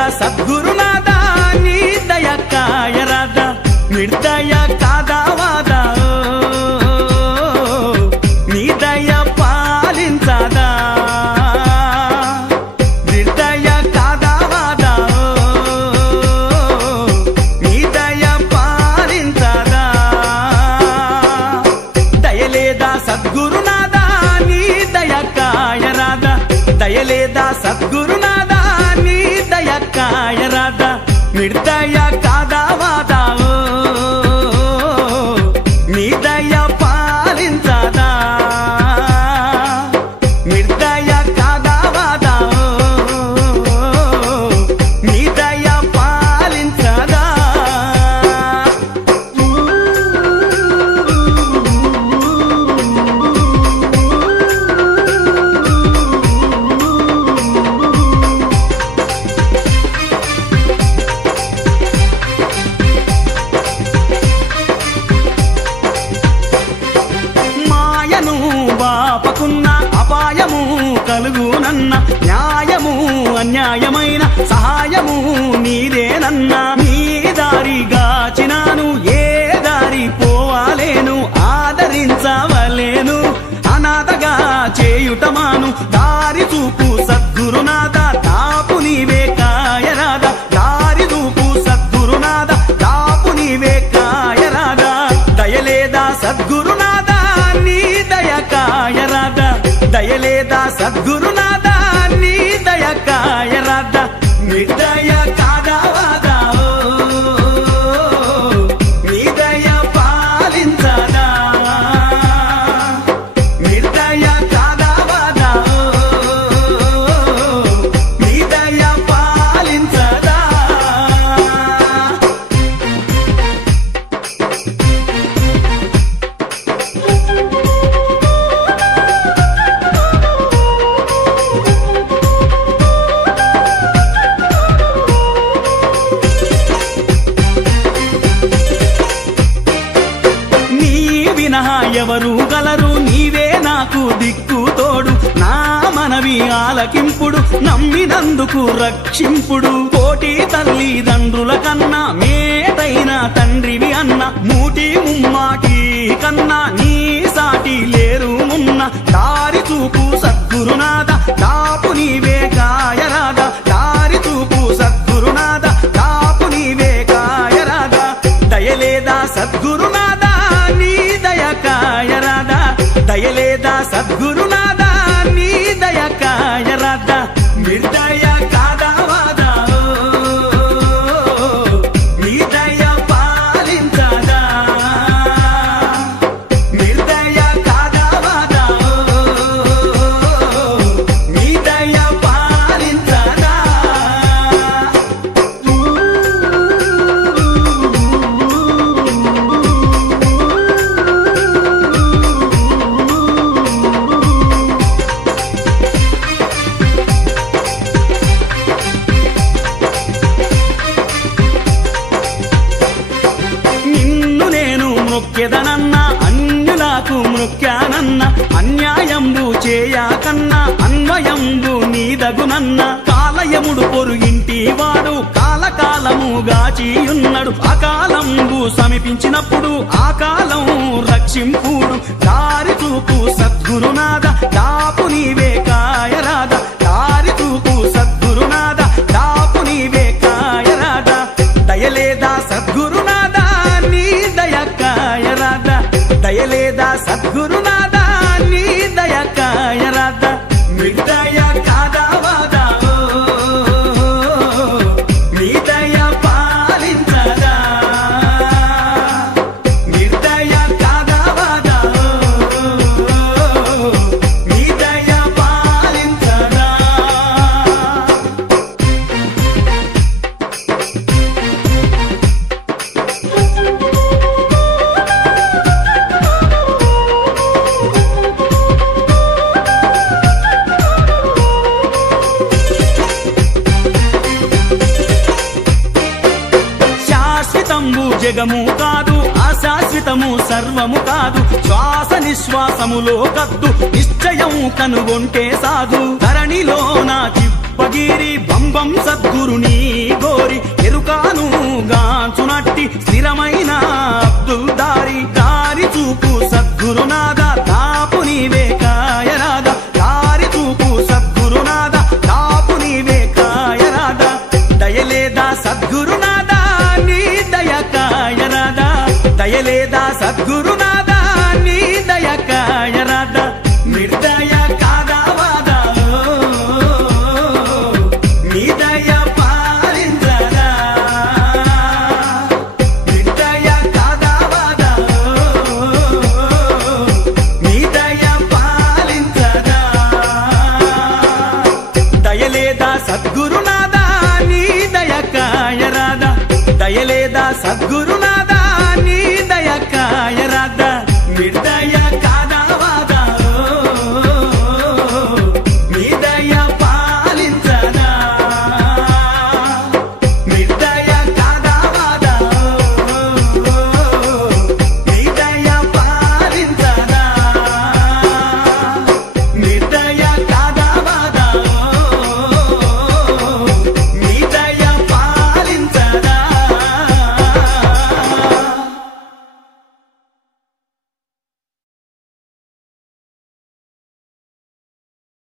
దయలేదా సద్గురునాథా నీ దయ కాయరాదా నిర్దయ కాదా వాదా నీ దయ పాలించదా నిర్దయ కాదా వాదా నీ దయ పాలించదా దయలేదా సద్గురునాథా నీ దయ కాయరాదా దయలేదా సద్గురునాథా నీ దయ కాయరాదా నిర్దయ కాదా వాదా నీ దయ పాలించదా నిర్దయ కాదా వాదా నీ దయ పాలించదా బాపకున్న అపాయము కలుగునన్న న్యాయము అన్యాయమైన సహాయము నీదేనన్నా నీ దారిగాచినాను ఏ దారి పోవాలేను ఆదరించవలేను అనాథగా చేయుటమాను దారి చూపు సద్గురునాథ దాపు నీవే కాయరాద దారి చూపు సద్గురునాథ దాపు నీవే కాయరాద దయలేదా సద్గురునాథ నీ దయ కాయరాదా దయలేదా సద్గురునాథా నీ దయ కాయరాదా నిర్దయ కాదా వాదా నీ దయ పాలించదా నిర్దయ కాదా వాదా నీ దయ పాలించదా ఎవరు గలరు నీవే నాకు దిక్కు తోడు నా మనవి ఆలకింపుడు నమ్మినందుకు రక్షింపుడు కోటి తల్లిదండ్రుల కన్నా మేటైన తండ్రివి అన్న మూటి ముమ్మాటి కన్నా నీ సాటి లేరు మున్న దారి చూపు సద్గురునాథ దాపు నీవే కాయరాద దారి చూపు సద్గురునాథ దాపు నీవే కాయరాద దయలేదా సద్గురునాథ నీ దయ కాయరాదా దయలేదా సద్గురునాథా నీ దయ కాయరాదా నిర్దయ కాదా వాదా నీ దయ పాలించదా నిర్దయ కాదా వాదా నీ దయ పాలించదా మొక్కెదనన్న అన్యులకు మృక్యానన్న అన్యాయంబు చేయకన్నా అన్వయంబు నీదగునన్న కాలయముడు పొరుగింటి వాడు కాలకాలము గాచియున్నడు అకాలంబు సమీపించినప్పుడు ఆ కాలం రక్షింపుడు దారి చూపు సద్గురునాథ దాపు నీవే కాయరాద దారి చూపు సద్గురునాథ దాపు నీవే కాయరాద దయలేదా సద్గురునాథ నీ దయ కాయరాదా దయలేదా సద్గురునాథా నీ దయ కాయరాదా నిర్దయ కాదా వాదా నీ దయ పాలించదా నిర్దయ కాదా వాదా నీ దయ పాలించదా జగము కాదు అశాశ్వతము సర్వము కాదు శ్వాస నిశ్వాసములో కద్దు నిశ్చయం కనుగొంటే సాధు ధరణిలో నా చిప్ప కల్పగిరి బంబం సద్గురుని గోరి ఎరుకాను గాంచునట్టి స్థిరమైన అబ్దుల్ దారి చూపు సద్గురునాథ తాపు నీవే కాయరాద దారి చూపు సద్గురునాథ తాపు నీవే కాయరాద దయలేదా సద్గురునాథ నీ దయ కాయరాద దయలేదా సద్గురునాథ నీ దయ కాయరాద నిర్దయ కాదావాదా నీ దయ పాలించదా నిర్దయ కాదావాదా నీ దయ పాలించదా దయలేదా సద్గురునాథ నీ దయ కాయరాద దయలేదా సద్గురునాథ నీ దయ కాయరాద నిర్దయ